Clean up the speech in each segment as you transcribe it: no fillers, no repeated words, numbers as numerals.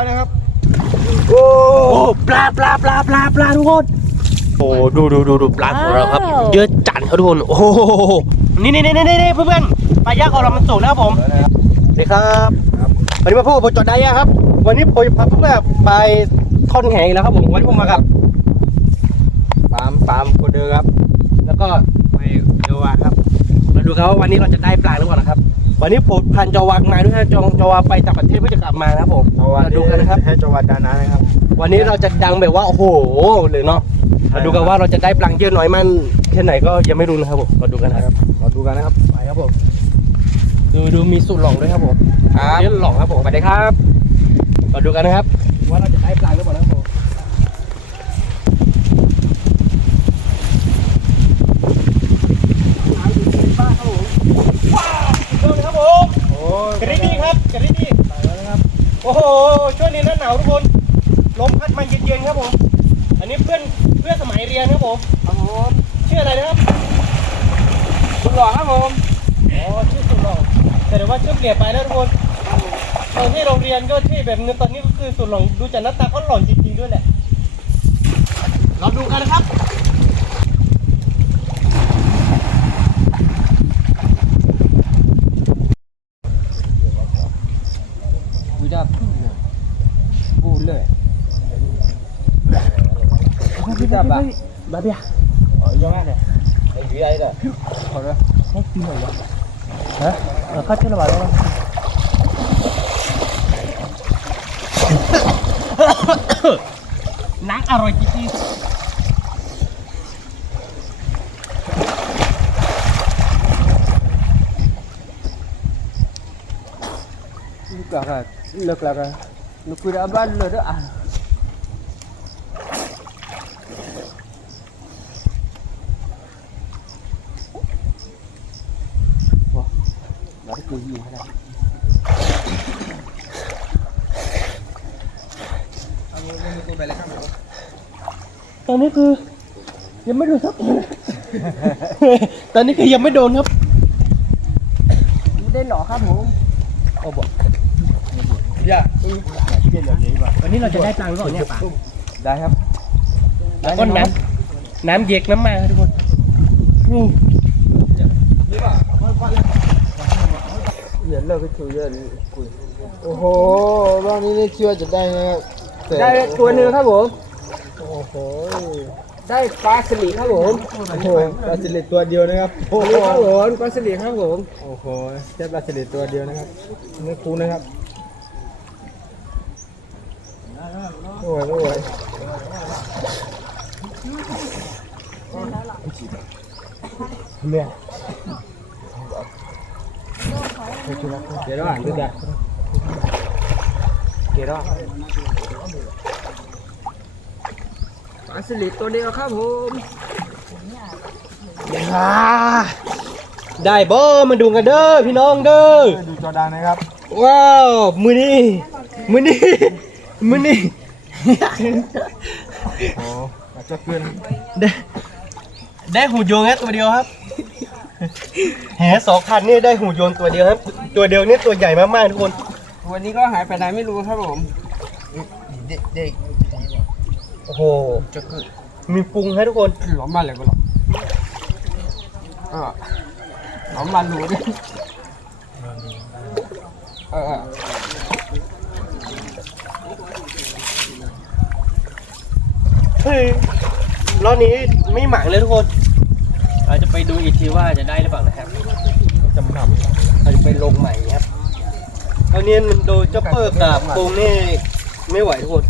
อยนะครับโอ้ปลาทุกคนโอ้ดูปลาของเราครับเยอะจัดครับทุกคนโอ้โหนี่เพื่อนๆปลายักษ์ของเรามันสูงนะครับผมสวัสดีครับวันนี้มาพูดกับจอดได้ยังครับวันนี้ผมพาเพื่อนไปทอดแหงแล้วครับผมวันนี้ผมมากับปามโคเดอร์ครับแล้วก็ไปโจวาครับมาดูครับว่าวันนี้เราจะได้ปลาหรือเปล่านะครับวันนี้ผมพันจอวางมาด้วยนะจอวาไปต่างประเทศเพื่อจะกลับมานะครับผมมาดูกันนะครับให้จังหวัดดานานะครับ วันนี้เราจะดังแบบว่าโอ้โหเลยเนาะมาดูกันว่าเราจะได้ปลาเยอะน้อยมันแค่ไหนก็ยังไม่รู้นะครับผมมาดูกันนะครับไปครับผมดูมีสูตรหลงด้วยครับผมเรื่องหลงครับผมไปเลยครับมาดูกันนะครับว่าเราจะได้ปลาหรือเปล่านะครับผมครับผมกระดิ่งครับกระดิ่งโอ้โหช่วงนี้หน้าหนาวทุกคนลมพัดมาเย็นๆครับผมอันนี้เพื่อนสมัยเรียนครับผมชื่ออะไรนะครับสุดหล่อครับผมอ๋อชื่อสุดหล่อแต่เดี๋ยวว่าชื่อเปลี่ยนไปแล้วทุกคนตอนที่โรงเรียนก็ชื่อแบบนึงตอนนี้ก็คือสุดหล่อดูจากหน้าตาเขาหล่อจริงๆด้วยแหละเราดูกันนะครับKita ba? Babi ah. Oh, yang mana? Yang dia ada. Kalau saya tino ya. Hah? Kacau lah baru. Nang aroy kiki. Luk lah kan. Luk kuda abad lo dah.ตอนนี้คือยังไม่โดนครับ ตอนนี้คือยังไม่โดนครับไม่ได้หรอครับผมโอ้บอกอย่าวันนี้เราจะได้ปลาหรือเปล่าเนี่ยปลาได้ครับแล้วก็น้ำเย็กน้ำมาครับทุกคนเหรียญเลิกก็ถือเยอะคุยโอ้โหรอบนี้ได้เชื่อจะได้ไหมครับได้ตัวนึงครับผมโอ้โหได้ปลาสลิดครับผมโอ้โหปลาสลิดตัวเดียวนะครับโอ้โหครับผมปลาสลิดครับผมโอ้โหแค่ปลาสลิดตัวเดียวนะครับไม่คุ้นนะครับโอ้ยเนี่ยเดี๋ยวอ่านดูกันเดี๋ยวปลาสลิดตัวเดียวครับผมได้บ่มาดูกันเด้อพี่น้องเด้อดูจอดานนะครับว้าวมือนี้โอ้อาจจะเกินได้หูโยงแค่ตัวเดียวครับแห2 คันนี่ได้หูโยนตัวเดียวครับตัวเดียวนี่ตัวใหญ่มากๆทุกคนวันนี้ก็หายไปไหนไม่รู้ครับผมเด็กโอ้โหจะเกิดมีปรุงให้ทุกคนหลอมมาเลยก็หลอมหลอมมาหนูดิเฮ้ยรอบนี้ไม่หมักเลยทุกคนเราจะไปดูอีกทีว่าจะได้หรือเปล่านะครับจำนำเราจะไปลงใหม่ครับตอนนี้มันโดนเจ้าเปิดกับปรุงนี่ไม่ไหวทุกคน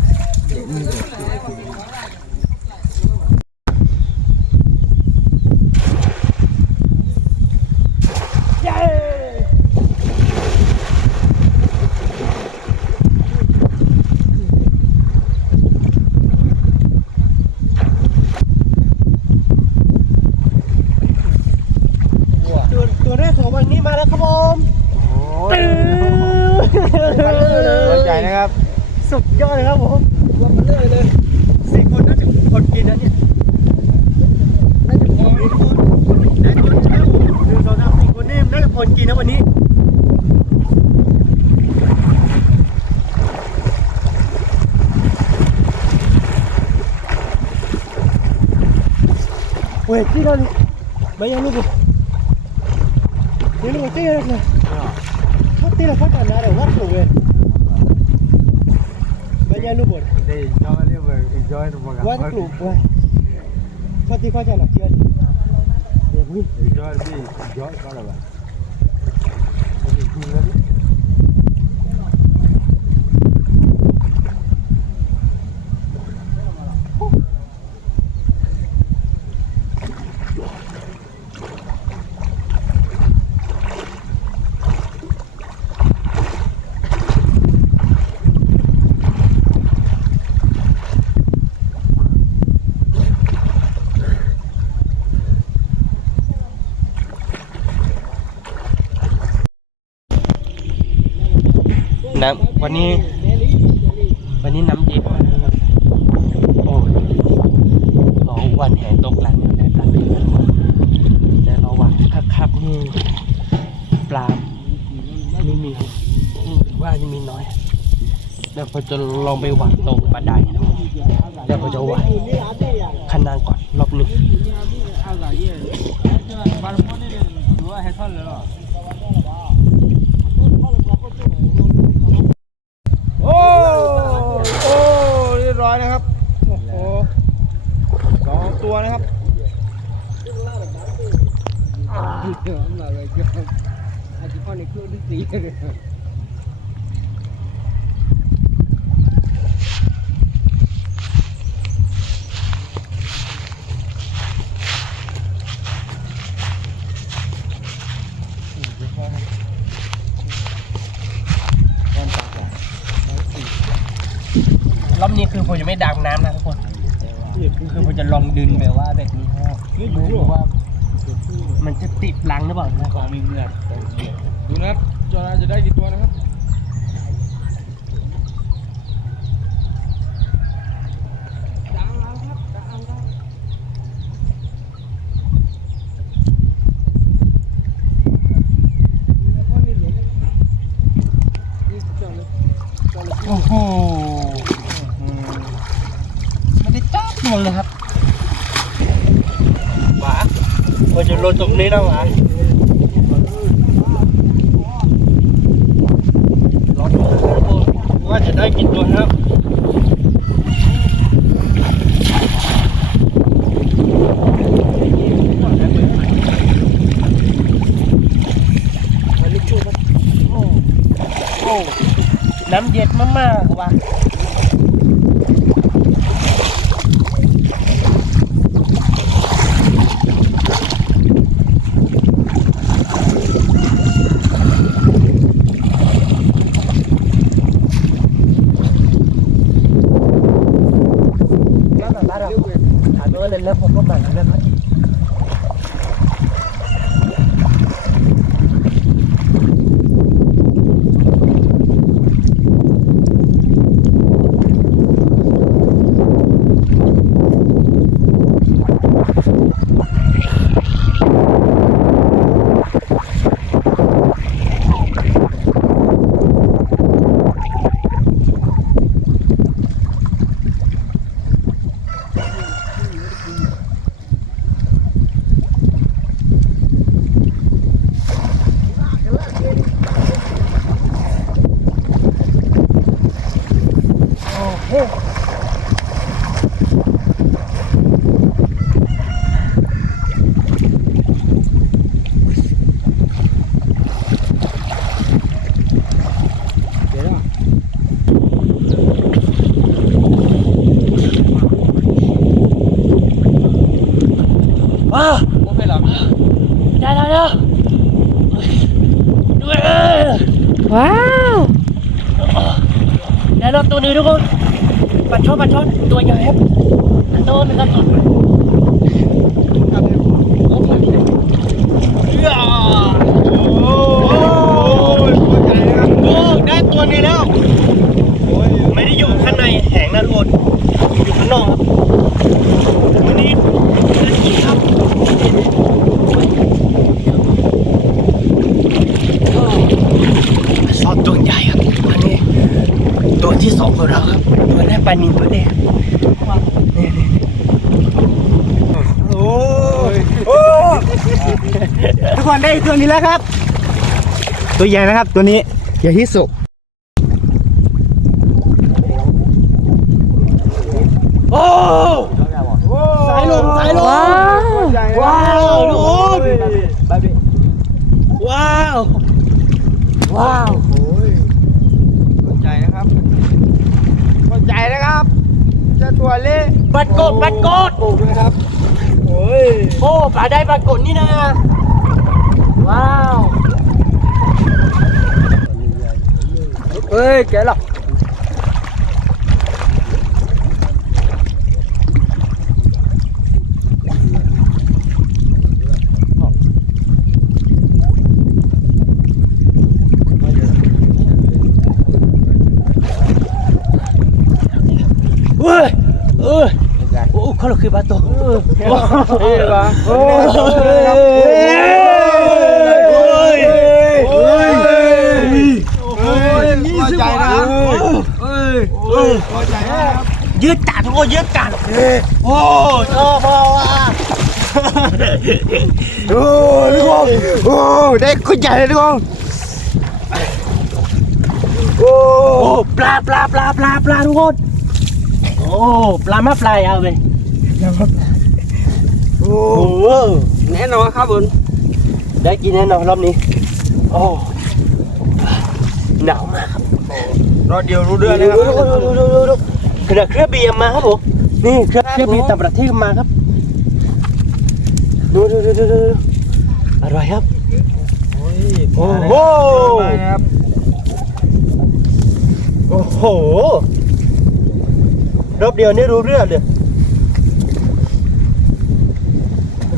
ตัวแรกของวันนี้มาแล้วครับผมตัวใหญ่นะครับสุดยอดเลยครับผมรวมกันเลย4 คนน่าจะคนกินนะเนี่ยน่าจะพอทุกคนได้คนกินนะผม1 2 3 4 คนนี่น่าจะคนกินนะวันนี้ tira lu. Vaya lu. Ini lu tira lu. Kau tira kau tak ada waktu gue. Vaya lu bor. Đây, cho nó đi về enjoy được mà gặp. Waktu gue. Kau tira kau jalan kia. Dia ni. Enjoy đi, enjoy coi là vậy. Đi đi đi.น้ำวันนี้น้ำเย็นมากโอ้ยเราวันแห่ตกหลังเนี่ยได้ปลาดีแต่เราหวังคับนี่ปลาไม่มีหรือว่าจะมีน้อยเดี๋ยวเราจะลองไปหวังตรงปลาได้นะเดี๋ยวเราจะหวังคันนางก่อนรอบหนึ่ง โอ้เรียบร้อยนะครับโอ้โห2 ตัวนะครับรอบนี้คือผมจะไม่ดำน้ำนะทุกคนคือผมจะลองดึงแบบว่าแบบนี้ครับไม่รู้ว่ามันจะติดลังหรือเปล่านะ ของมีเงินดูนะครับจอนาจะได้กี่ตัวนะครับโอ้โหไม่ได้จับหมดเลยครับหวาผมจะลงตรงนี้นะหวาลองดูว่าจะได้กี่ตัวครับน้ำเย็นมากๆว่ะถามว่าเล่นแล้วผมก็มาแล้วครับว้าวโอเคหรอได้ว้าวได้รอบตัวนึงทุกคนปลาช่อนตัวใหญ่ครับตัวนึงก็ตัวได้ตัวนี้แล้วไม่ได้อยู่ข้างในแหงนะทุกคนอยู่ข้างนอกครับวันนี้ครับชอบตัวใหญ่ครับวันนี้ตัวที่2ของเราครับตัวแรกปลานิลตัวแรกนี่ โอ้ย ทุกคนได้ตัวนี้แล้วครับ ตัวใหญ่นะครับตัวนี้ใหญ่ที่สุดโอ้สายลมสายลมว้าวทุกคนว้าวว้าว ตัวใหญ่นะครับตัวใหญ่นะครับเจ้าตัวเล็ก ปัดกดปัดกด ปลูกนะครับโอ้ย โอ้ปลาได้ปลากดนี่นะว้าว เอ้ยแกหรอเฮ้ยโอ้เขาเราคือปลาโตโอ้ย โอ้ยนี่สิใหญ่นะตัวใหญ่นะครับ ยืดจัดทุกคนยืดจัดโอ้ชอบพอว่ะ โอ้ยทุกคนโอ้ได้คนใหญ่เลยทุกคนโอ้ โอ้ปลาทุกคนโอ้ปลามาปลายเอาไป โอ้ โอ้ แน่นอนครับผม ได้กินแน่นอนรอบนี้โอ้หนาวมากครับ รอเดียวรู้เรื่องนะครับ ดูขนาดเครื่องบีมาครับผมนี่เครื่องบีต่างประเทศมาครับดูอร่อยครับโอ้โห ครับ โอ้โหรอบเดียวนี่รู้เรื่องเลย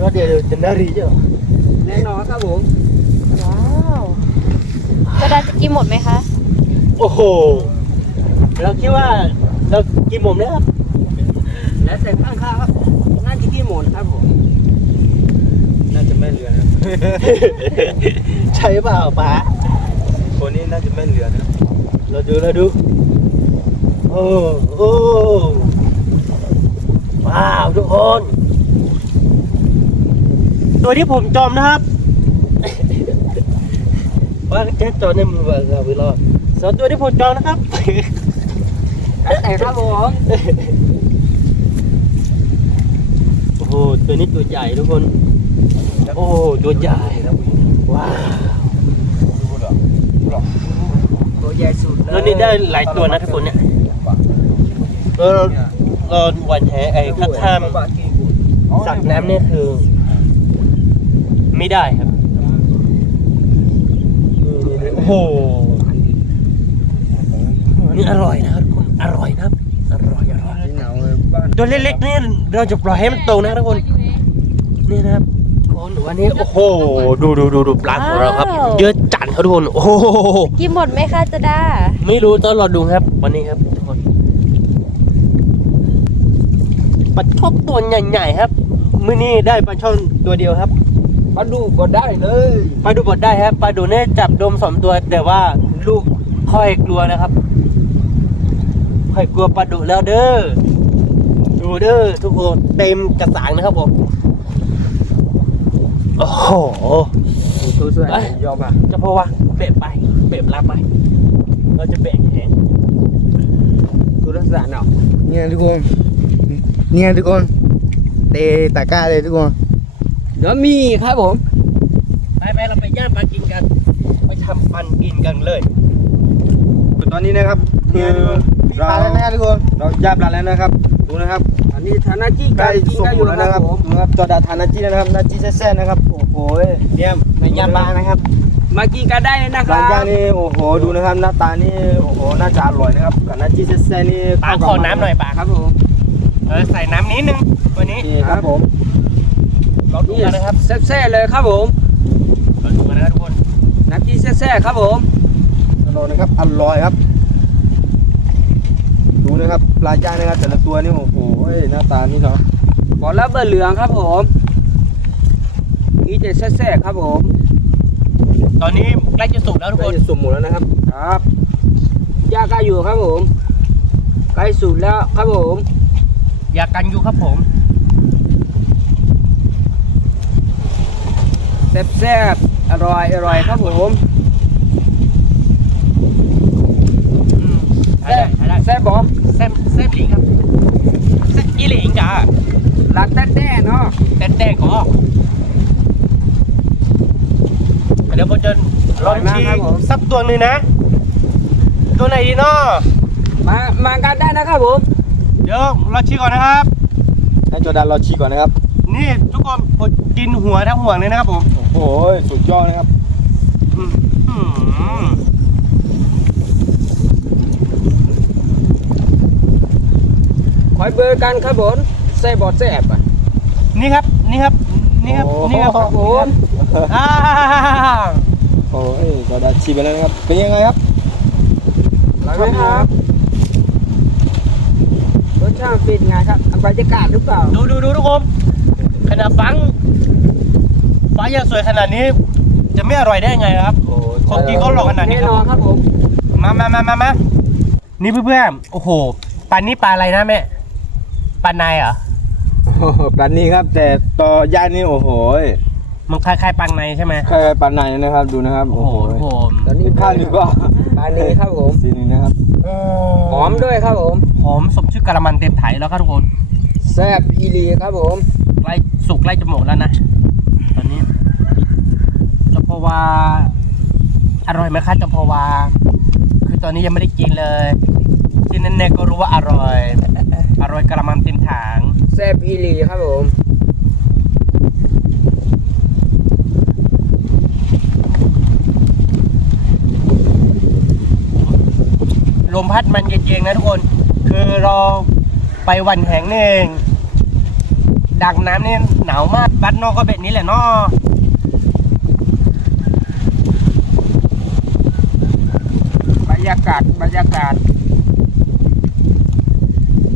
รอบเดียวจะน่ารีจ้ะ แน่นอนครับผม ว้าวจะได้จะกินหมดไหมคะ โอ้โหเราคิดว่าเรากินหมดนะครับ แล้วแต่ข้างข้าวครับน่าจะกินหมดครับผมน่าจะไม่เหลือนะ ใช่เปล่าป๋า คนนี้น่าจะไม่เหลือนะ เราดูโอ้โหว้าวทุกคนตัวที่ผมจอมนะครับ ว่าแค่จอมในมือว่าเวลาสองตัวที่ผมจอมนะครับ แต่ครับผม โอ้โหตัวนี้ตัวใหญ่ทุกคนโอ้โหตัวใหญ่ว้าว ตัวใหญ่สุด แล้วนี่ได้หลายตัวนะทุกคนเนี่ยเราวันแหไอ้ข้าข้ามสักน้ำเนี่ยคือไม่ได้ครับโอ้โหนี่อร่อยนะครับทุกคนอร่อยนะครับอร่อย หนาวเลยบ้าน ตัวเล็กๆนี่เราจะปล่อยให้มันโตนะทุกคนนี่นะครับคนวันนี้โอ้โหดูปลาของเราครับเยอะจัดครับทุกคนโอ้โห กินหมดไหมคะจะได้ ไม่รู้ต้องรอดูครับวันนี้ครับทุกคนปลาช่อนตัวใหญ่ๆครับมื้อนี้ได้ปลาช่อนตัวเดียวครับ มาดูก็ได้เลย ปลาดูบดได้ครับปลาดูเนี่ยจับโดม2ตัวแต่ว่าลูกค่อยกลัวนะครับค่อยกลัวปลาดุแล้วเด้อดูเด้อทุกคนเต็มกระสังนะครับผมโอ้โห ตัวสวยยอมอ่ะ จะพอวะเบะไปเบะรับไปเราจะเบะแหง ตัวลักษณะเนาะเนี่ยทุกคนเนี่ยทุกคนเตะตะกร้าเลยทุกคนเดี๋ยวมีครับผม ไปเราไปย่างปลากินกันไปทำปันกินกันเลย ตอนนี้นะครับคือเราทุกคนเราย่างปลาแล้วนะครับดูนะครับ อันนี้ธนาจี ใกล้ กิน สุก ได้อ หม ยู่ ดแล้ว นะ นะ ค ค รั รั บบ ผม ดูครับจอดาทานาจีนะครับนาจีแซ่ๆนะครับโอ้โหเนี่ยไม่ย่างปลานะครับ มากินกันได้เลยนะค ปลา รับ ย่างนี่โอ้โหดูนะครับหน้าตานี่โอ้โหน่าจะอร่อยนะครับกับนาจีแซ่ๆนี่ ปลาขอน้ำหน่อยปลา ครับผม ใส่น้ำนิดนึงวันนี้ นี่ครับผม เราดูกันนะครับ แซ่บๆเลยครับผม เราดูกันนะครับทุกคน น้ำจีแซ่บๆครับผม อร่อยนะครับอร่อยครับดูนะครับปลาย่างนะครับแต่ละตัวนี่โอ้โหหน้าตานี่เนาะ ขอรับเบอร์เหลืองครับผมนี่จะแซ่บๆครับผม ตอนนี้ใกล้จะสุกแล้วทุก ใก ค ล้ น จะสุกหมดแล้วนะครับ ครับย่างใกล้อยู่ครับผมใกล้สุดแล้วครับผม อย่ากันอยู่ครับผม แซ่บๆอร่อยครับผม แซ่บบ่ แซ่บหลิงครับแซ่บอีหลิงจ้า ร้านแต้ๆเนาะ แต่ก็เดี๋ยวผมจะลองชิมสักตัวหนึ่งนะ ตัวไหนดีเนาะ มากันได้นะครับผม เดี๋ยวเราชิมก่อนนะครับ ให้โจดันรอชีก่อนนะครับ นี่ทุกคนผมกินหัวทั้งห่วงเลยนะครับผม โอ้ยสุดยอดนะครับ คอยเบอร์กันครับผมแซ่บบ่แซ่บอ่ะ นี่ครับนี่ครับนี่ครับนี่ครับ ครับผม อ่า โอ้ยโจดันชิมไปแล้วนะครับเป็นยังไงครับ อร่อยไหมครับรสชาติเป็นไงครับบรรยากาศหรือเปล่า ดูทุกคนขนาดฟ้ายังสวยขนาดนี้ จะไม่อร่อยได้ยังไงครับของกินเขาหลอกขนาดนี้ แน่นอนครับผม มานี่เพื่อนๆโอ้โหปลานี้ปลาอะไรนะแม่ปลาในเหรอ ปลานี้ครับแต่ต่อย่านนี่โอ้โห มันคล้ายๆปลาในใช่ไหม ใครปลาในนะครับดูนะครับ โอ้โห ตอนนี้ ข้าวหนึ่งก็ ปลานี้ครับผม สีนี้นะครับ หอมด้วยครับผม หอมสมชื่อกะละมันเต็มไถแล้วครับทุกคน แซ่บอีหลีครับผม ใกล้สุกใกล้จะหมดแล้วนะตอนนี้จมพวาอร่อยไหมคะจมพวาคือตอนนี้ยังไม่ได้กินเลยที่แน่ๆก็รู้ว่าอร่อยกะละมันเต็มถัง แซ่บอีหลีครับผม ลมพัดมันเย็นๆนะทุกคนคือเราไปวันแหงนี่ดังน้ำนี่หนาวมากบ้านนอกก็แบบนี้แหละเนาะ บรรยากาศ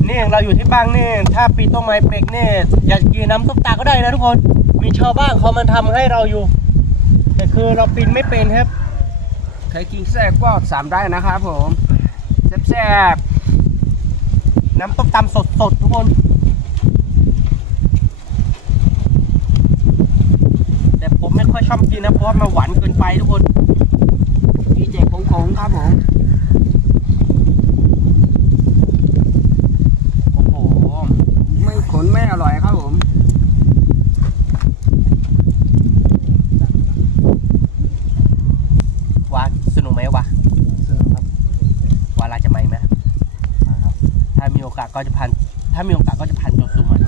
นี่เราอยู่ที่บ้านนี่ถ้าปีต้นไม้เป็กนี่อยากกินน้ำซุปตาก็ได้นะทุกคนมีชาวบ้านเขามาทำให้เราอยู่แต่คือเราปีนไม่เป็นครับ ใครกินแซ่บก็สามได้นะครับผมแซ่บ น้ำต้มตำสดๆทุกคนแต่ผมไม่ค่อยชอบกินนะเพราะว่ามันหวานเกินไปทุกคน ๆพี่เจ๊คงครับผม โอ้โห ไม่ขนไม่อร่อยครับผม ว่าสนุกไหมวะว่าเราจะไหมไหมถ้ามีโอกาสก็จะผ่านจบสู่มัน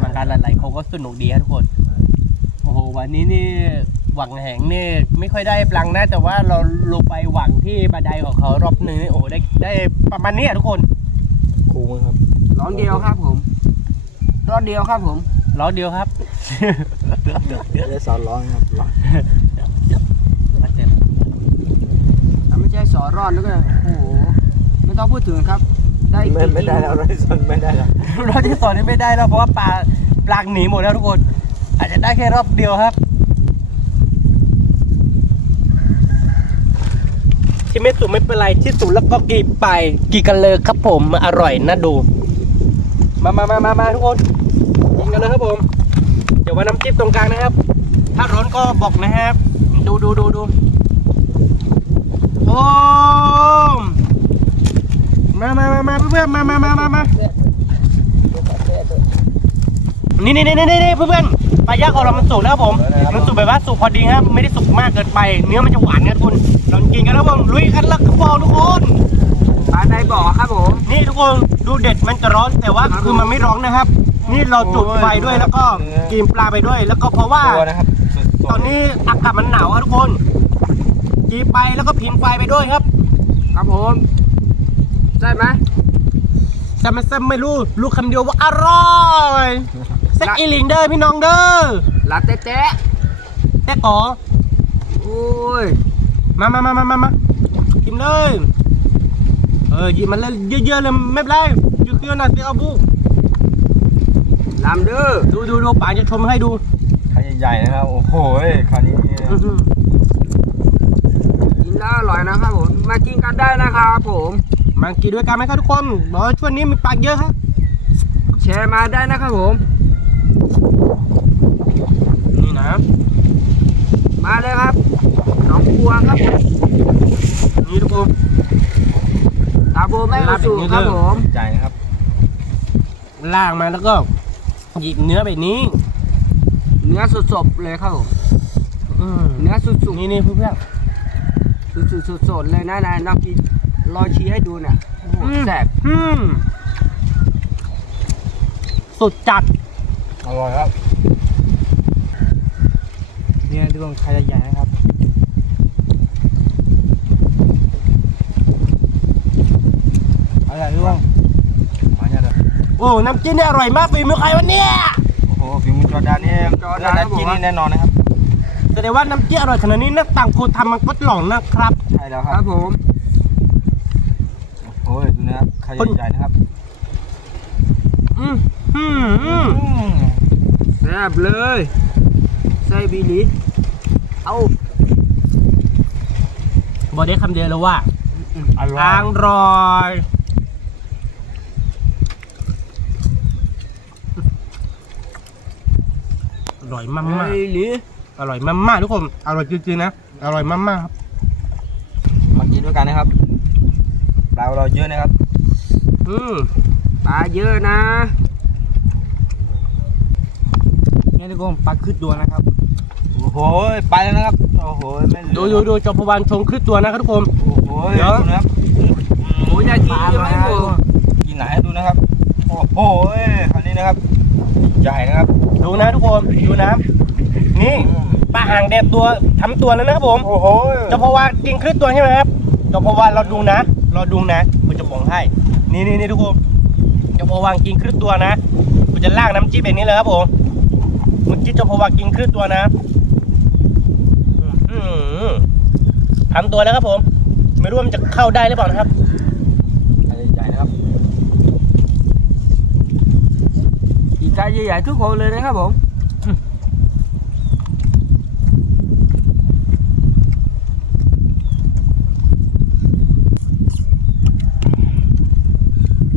มันการหลายๆเขาก็สนุกดีครับทุกคนโอ้โหวันนี้นี่หวังแหงนี่ไม่ค่อยได้ปลังนะแต่ว่าเราลงไปหวังที่บันไดของเขารอบนึงนี่โอ้โหได้ประมาณนี้ทุกคน คูมั้งครับ ร้อนเดียวครับผมร้อนเดียวครับผม ล้อเดียวครับ ได้สอนร้อนครับร้อน ถ้าไม่ใช่สอร้อนแล้วก็โอ้โหไม่ต้องพูดถึงครับ ได้ ไม่ได้แล้วเราสอนไม่ได้แล้ว รอบที่สองนี่ไม่ได้แล้วเพราะว่าปลาหนีหมดแล้วทุกคน อาจจะได้แค่รอบเดียวครับที่ไม่สุกไม่เป็นไรที่สุกแล้วก็กีบไปกีกันเลยครับผมมาอร่อยน่าดู มาทุกคนกินกันเลยครับผมเดี๋ยวว่าน้ำจิ้มตรงกลางนะครับ ถ้าร้อนก็บอกนะครับ ดูโอ้มาเพื่อนมานี่เพื่อนปลาย่างของเรามันสุกแล้วครับผมมันสุกแบบว่าสุกพอดีครับไม่ได้สุกมากเกินไปเนื้อมันจะหวานครับคุณลองกินกันแล้วผมลุยกันแล้วครับผมทุกคน ปลาในบ่อครับผม นี่ทุกคนดูเด็ดมันจะร้อนแต่ว่าคือมันไม่ร้อนนะครับ นี่เราจุดไฟด้วยแล้วก็กินปลาไปด้วยแล้วก็เพราะว่า ตัวนะครับ ตอนนี้อากาศมันหนาวครับทุกคนกินไปแล้วก็พิมพ์ไฟไปด้วยครับ ครับผมใช่ไหม แต่มันไม่รู้คำเดียวว่าอร่อยแซ่บอีหลิงเด้อพี่น้องเด้อ ลาเต๊ะ แต่ก่อ โอ้ย มากินเลยหยิบมันเลยเยอะๆเลยไม่เป็นไรเยอะๆนะเดี๋ยวเอาบุ ลำเด้อ ดูป่าจะชมให้ดู ขาใหญ่ๆนะครับโอ้โหคราวนี้ กินแล้วอร่อยนะครับผมมากินกันได้นะครับผม มากินด้วยกันไหมครับทุกคนบอกว่าช่วงนี้มีปลาเยอะครับ แชร์มาได้นะครับผม นี่ นะ มาเลยครับหนองบัวครับผม นี่ทุกคน ตาโบไม่กระสูครับผม ใจนะครับ ล่างมาแล้วก็หยิบเนื้อแบบนี้ เนื้อสดๆเลยครับผม อืม เนื้อสุด นี่เพื่อน ๆสดๆเลยนะนอกจากรอยชี้ให้ดูเนี่ยโอ้โหแซ่บ สุดจัด อร่อยครับเนี่ยทุกคนใครจะใหญ่นะครับอะไรทุกคนมาเนี่ยเลย โอ้น้ำจิ้มนี่อร่อยมากฝีมือใครวะเนี่ย โอ้โหฝีมือจอร์แดนนี่น้ำจิ้มนี่แน่นอนนะครับ แสดงว่าน้ำจิ้มอร่อยขนาดนี้นักต่างคนทำมันก็หลงนะครับ ใช่แล้วค ค รั รั บบ ผม โอ้ยดูนะครับใครจะใหญ่นะครับ อืมอืมอืม แซ่บเลยไส้บิลิเอา บอกได้คำเดียวเลยว่า อ อร่อยอร่อยมาก ไส้บิลิ ๆอร่อยมากๆทุกคนอร่อยจริงๆนะอร่อยมากๆครับ มากินด้วยกันนะครับปลาเราเยอะนะครับ ปลาเยอะนะ นี่ทุกคนปลาขึ้นตัวนะครับโอ้โหไปแล้วนะครับโอ้โหไม่เหลือ ดูจอมพวันชงขึ้นตัวนะครับทุกคน โอ้โห เดี๋ยว ดูนะครับ โอ้ยากินยังไม่หมด กินไหนให้ดูนะครับโอ้โหคราวนี้นะครับใหญ่นะครับ ดูนะทุกคนดูนะนี่ปลาหางแดงตัวทำตัวแล้วนะครับผม โอ้โห จอมพวันกินขึ้นตัวใช่ไหมครับจอมพวันเราดูนะผมจะบอกให้นี่ทุกคนจอมพวันกินขึ้นตัวนะผมจะลากน้ำจิ้มแบบนี้เลยครับผมเมื่อกี้จอมพวันกินขึ้นตัวนะทำตัวแล้วครับผมไม่รู้ว่ามันจะเข้าได้หรือเปล่านะครับ ใหญ่นะครับ กินไก่ใหญ่ๆทุกคนเลยนะครับผม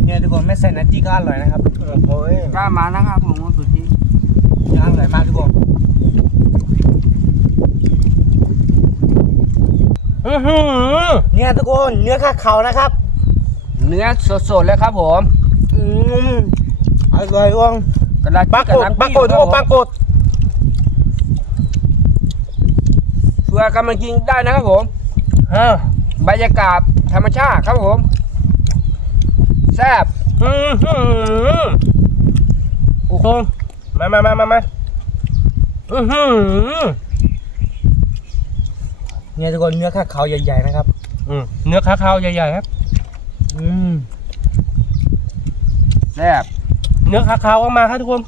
เนี่ยทุกคนไม่ใส่น้ำจิ้มก็อร่อยนะครับโอ้ย กล้ามานะครับผมสุดที่ ย่างอร่อยมากทุกคน เนี่ยทุกคนเนื้อข้าเขานะครับ เนื้อสดๆเลยครับผม อร่อยว่อง กระดาษ ปลากดทุกคนปลากด เพื่อกำลังกินได้นะครับผม ฮะ บรรยากาศธรรมชาติครับผมแซ่บ โอ้โหมาเนี่ยทุกคนเนื้อข้าเขาใหญ่ๆนะครับ เนื้อขาขาวใหญ่ๆครับ แซ่บ เนื้อขาขาวออกมาครับทุกคน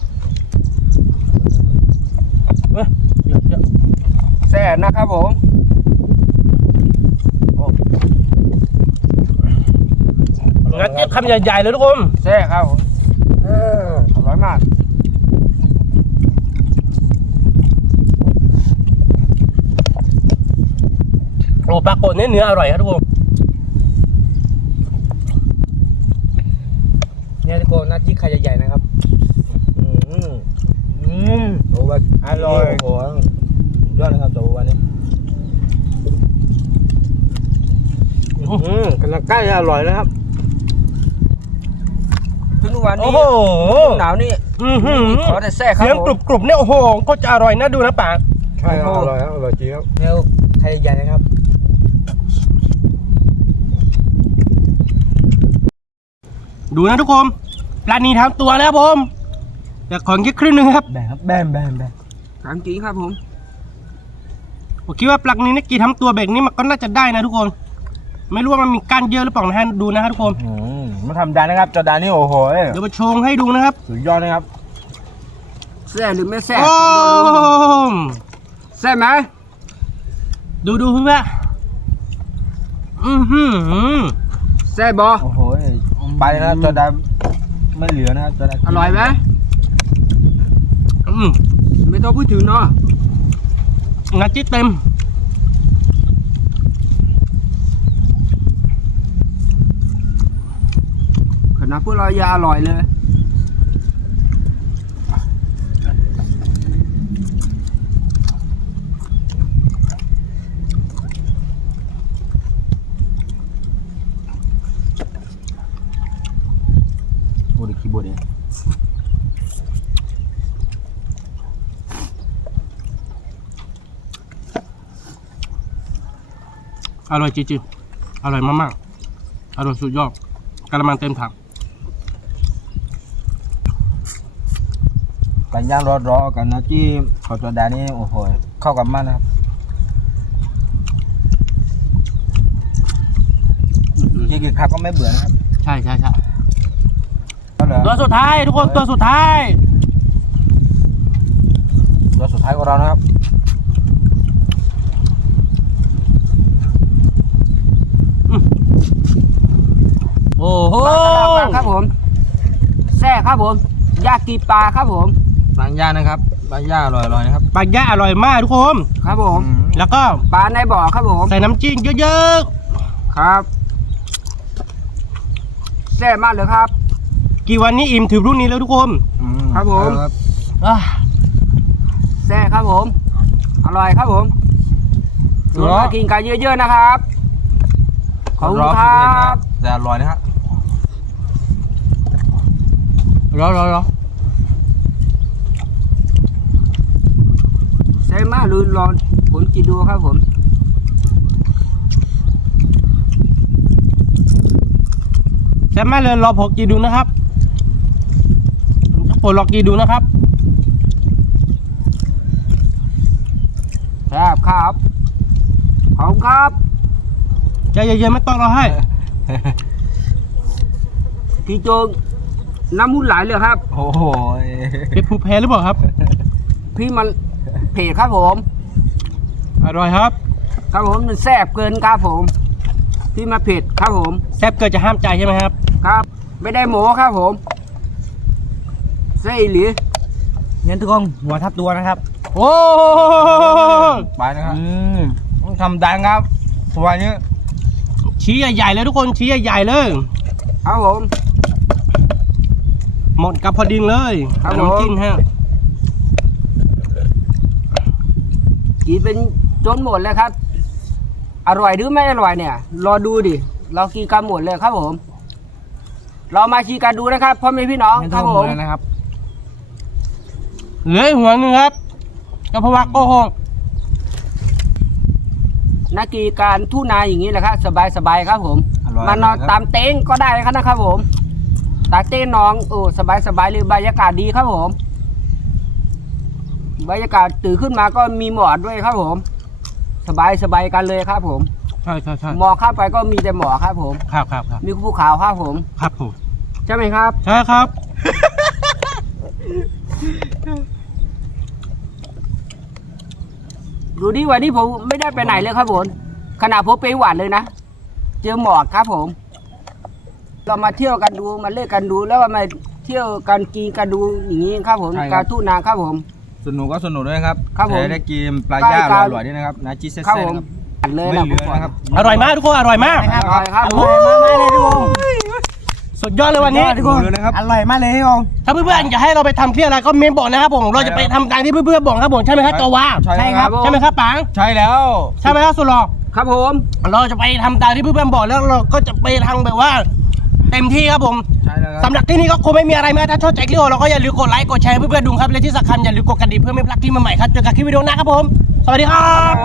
เดี๋ยว แซ่บนะครับผม งัดเจี๊ยบคำใหญ่ๆเลยทุกคน แซ่บครับผมอร่อยมาก โอ้ปลากดเนี่ยเนื้ออร่อยครับทุกคน เนี่ยทุกคนหน้าที่ใครใหญ่ๆนะครับโอ้ว่าอร่อยโอ้โหยอดนะครับตัววันนี้กำลังใกล้จะอร่อยแล้วครับ ทุกวัน โอ้ นี้ โห หนาวนี่ขอแต่แซ่บครับ เสียง ผม กรุบๆเนี่ยโอ้โหก็จะอร่อยน่าดูนะป่า ใช่ครับอร่อยครับอร่อยจริงครับเนี่ยใครใหญ่นะครับ ดูนะทุกคนปลานีทำตัวแล้วผมแต่ของแค่ครึ่งหนึงครับ แบ่งครับแบ่ง ถามจริงครับผม ผมคิดว่าปลานีนี่กี่ทำตัวแบบนี้มันก็น่าจะได้นะทุกคน ไม่รู้ว่ามันมีก้านเยอะหรือเปล่านะฮะดูนะฮะทุกคน มาทำได้นะครับจอดานี่โอ้โห เดี๋ยวมาชงให้ดูนะครับ สุดยอดนะครับ แซ่บหรือไม่แซ่บ โอ้ แซ่บไหม ดูเพื่อนแซ่บบอ โอ้โหไปนะครับจอดาไม่เหลือนะครับจอดา อร่อยไหมไม่ต้องพูดถึงเนาะ งัดจิ๊เต็ม ขนาดพวกเรายาอร่อยเลย วดนี้ อร่อยจริงๆอร่อยมากๆอร่อยสุดยอดกระมังเต็มถัง ไก่ย่างร้อนๆกับน้ำจิ้มขอตัวดานี่โอ้โหเข้ากันมากนะครับกินข้าวก็ไม่เบื่อนะครับ ใช่ ก็เหลือ ตัวสุดท้ายทุกคนตัวสุดท้าย ตัวสุดท้ายของเรานะครับ โอ้โห ปลาครับผมแซ่ครับผมยากีปลาครับผม ปลาย่างนะครับปลาย่างอร่อยๆนะครับ ปลาย่าอร่อยมากทุกคน ครับผม แล้วก็ ปลาในบ่อครับผม ใส่น้ำจิ้มเยอะ ครับแซ่มากเลยครับ ๆกี่วันนี้อิ่มถึงรุ่นนี้แล้วทุกคน ครับผม อ่ะ แซ่ครับผม อร่อยครับผมชวนมากินกันเยอะๆนะครับขอบคุณครับ แต่อร่อยนะครับ รอ แซ่มากเลยรอผลกินดูครับผม แซ่บมากเลยรอผมกินดูนะครับผมลองกินดูนะครับ แซ่บครับขอบคุณครับ ใจเย็นๆไม่ต้องรอให้ พี่โจน้ำมูดไหลเลยครับ โอ้โห เป็นภูมิแพ้หรือเปล่าครับ พี่มันเผ็ดครับผม อร่อยครับ ครับผมมันแซ่บเกินครับผมพี่มาเผ็ดครับผม แซ่บเกินจะห้ามใจใช่ไหมครับ ครับ ไม่ได้หมูครับผมแซ่บอีหลี เนี่ยทุกคนหัวทับตัวนะครับ โอ้ ไปนะครับต้องทำดังครับวันนี้ ชี้ใหญ่ๆเลยทุกคนชี้ใหญ่ๆเลย ครับผม หมดกับพอดีเลย ครับผม น้ำจิ้มฮะ กินเป็นจนหมดเลยครับ อร่อยหรือไม่อร่อยเนี่ย รอดูดิเรากินกันหมดเลยครับผม เรามากินกันดูนะครับพ่อแม่พี่น้องครับผม นะครับ เหลืออีกหัวหนึงครับกระเพาะโกหก นักกีการทุ่นาอย่างนี้แหละครับสบายๆครับผม อร่อย มานอนตามเต็นท์ก็ได้นะครับผมตามเต็นท์น้องโอ้สบายๆเลยบรรยากาศดีครับผมบรรยากาศตื่นขึ้นมาก็มีหมอกด้วยครับผม สบายกันเลยครับผม ใช่ หมอกเข้าไปก็มีแต่หมอกครับผม ครับ มีภูเขาครับผม ครับผม ใช่ไหมครับ ใช่ครับ ดูดิวันนี้ผมไม่ได้ไปไหนเลยครับผมขณะผมไปหวานเลยนะเจอหมอกครับผม เรามาเที่ยวกันดูมาเล่นกันดูแล้วก็มาเที่ยวกันกินกันดูอย่างนี้ครับผม ใช่ครับ การทุ่นาครับผม สนุกก็สนุกด้วยครับ ครับผม ได้กินปลาย่างอร่อยๆด้วยนะครับนะจีเซ่ ครับ ๆ ผม นะครับ อัดเลย ไม่ นะ เหลือนะครับ อร่อยมากทุกคนอร่อยมาก อร่อยครับ โอ้ยสุดยอดเลยวันนี้ ทุกคนเลยนะครับ อร่อยมากเลยครับผม ถ้าเพื่อนๆอยากให้เราไปทำที่อะไรก็เมนบอกนะครับผมเราจะไปทำตามที่เพื่อนๆบอกครับผมใช่ไหมครับตัวว่า ใช่ครับ ใช่ไหมครับปัง ใช่แล้ว ใช่ไหมครับสุดหล่อ ครับผม เราจะไปทำตามที่เพื่อนๆบอกแล้วเราก็จะไปทำแบบว่า เต็มที่ครับผม ใช่แล้วครับ สำหรับที่นี่ก็คงไม่มีอะไรมากถ้าชอบใจคลิปเราก็อย่าลืมกดไลค์กดแชร์เพื่อนๆดูครับและที่สำคัญอย่าลืมกดกระดิ่งเพื่อไม่พลาดคลิปใหม่ๆครับเจอกันคลิปวิดีโอหน้าครับผมสวัสดีครับ